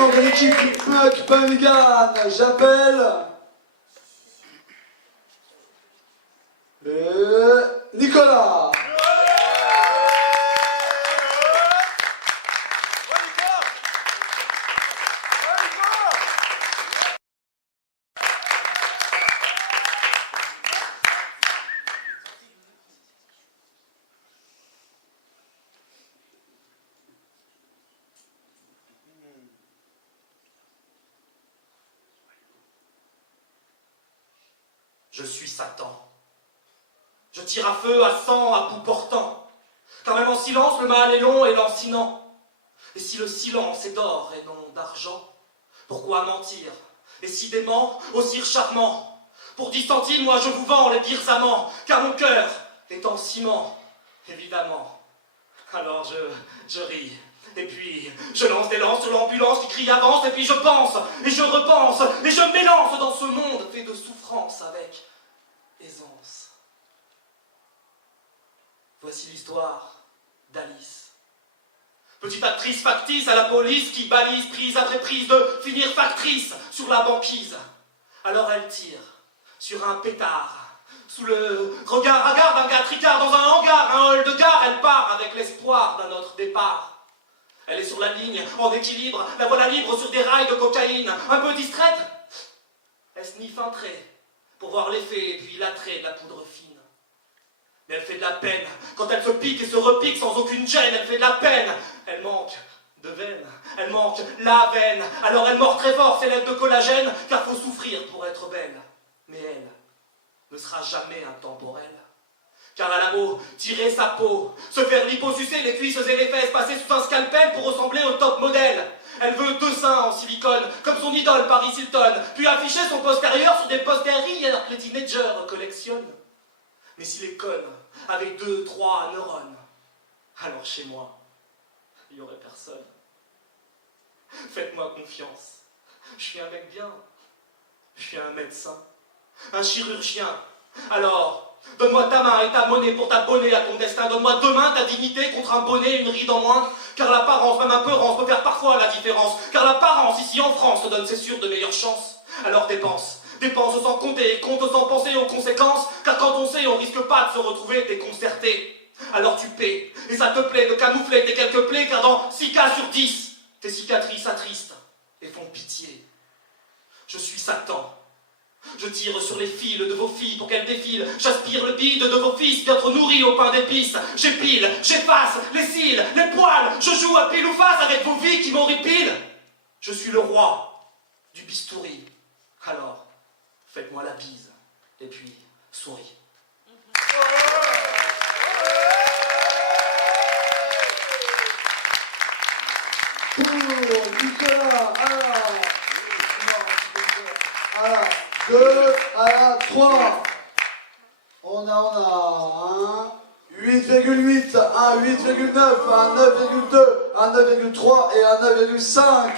maintenant de l'équipe Buck Bunnigan, j'appelle Nicolas. Je suis Satan. Je tire à feu, à sang, à bout portant. Car même en silence, le mal est long et lancinant. Et si le silence est d'or et non d'argent, pourquoi mentir? Et si dément, aussi charmant? Pour 10 centimes, moi je vous vends les pires amants, car mon cœur est en ciment, évidemment. Alors je ris. Et puis, je lance des lances sur l'ambulance qui crie avance, et puis je pense, et je repense, et je m'élance dans ce monde fait de souffrance avec aisance. Voici l'histoire d'Alice. Petite actrice factice à la police qui balise prise après prise de finir factrice sur la banquise. Alors elle tire sur un pétard, sous le regard d'un gars tricard dans un hangar, un hall de gare, elle part avec l'espoir d'un autre départ. Elle est sur la ligne, en équilibre, la voilà libre sur des rails de cocaïne, un peu distraite. Elle sniffe un trait pour voir l'effet et puis l'attrait de la poudre fine. Mais elle fait de la peine quand elle se pique et se repique sans aucune gêne, elle fait de la peine. Elle manque de veine, elle manque la veine. Alors elle mord très fort ses lèvres de collagène, car faut souffrir pour être belle. Mais elle ne sera jamais intemporelle. Car elle a beau tirer sa peau, se faire liposucer les cuisses et les fesses, passer sous un scalpel pour ressembler au top modèle. Elle veut 2 seins en silicone, comme son idole Paris Hilton, puis afficher son postérieur sur des postérieurs alors que les teenagers collectionnent. Mais si les connes avaient 2, 3 neurones, alors chez moi, il n'y aurait personne. Faites-moi confiance, je suis un mec bien, je suis un médecin, un chirurgien. Alors, donne-moi ta main et ta monnaie pour t'abonner à ton destin. Donne-moi demain ta dignité contre un bonnet, une ride en moins. Car l'apparence, même un peu rance, peut faire parfois la différence. Car l'apparence, ici en France, te donne, c'est sûr, de meilleures chances. Alors dépense sans compter, compte sans penser aux conséquences. Car quand on sait, on risque pas de se retrouver déconcerté. Alors tu paies, et ça te plaît de camoufler tes quelques plaies. Car dans 6 cas sur 10, tes cicatrices attristent et font pitié. Je suis Satan. Je tire sur les fils de vos filles pour qu'elles défilent. J'aspire le bide de vos fils, bien trop nourris au pain d'épices. J'épile, j'efface les cils, les poils. Je joue à pile ou face avec vos vies qui m'horripilent. Je suis le roi du bistouri. Alors, faites-moi la bise et puis souris. Pour Nicolas, alors, 2, alors 3. On a un 8,8, un 8,9, un 9,2, un 9,3 et un 9,5.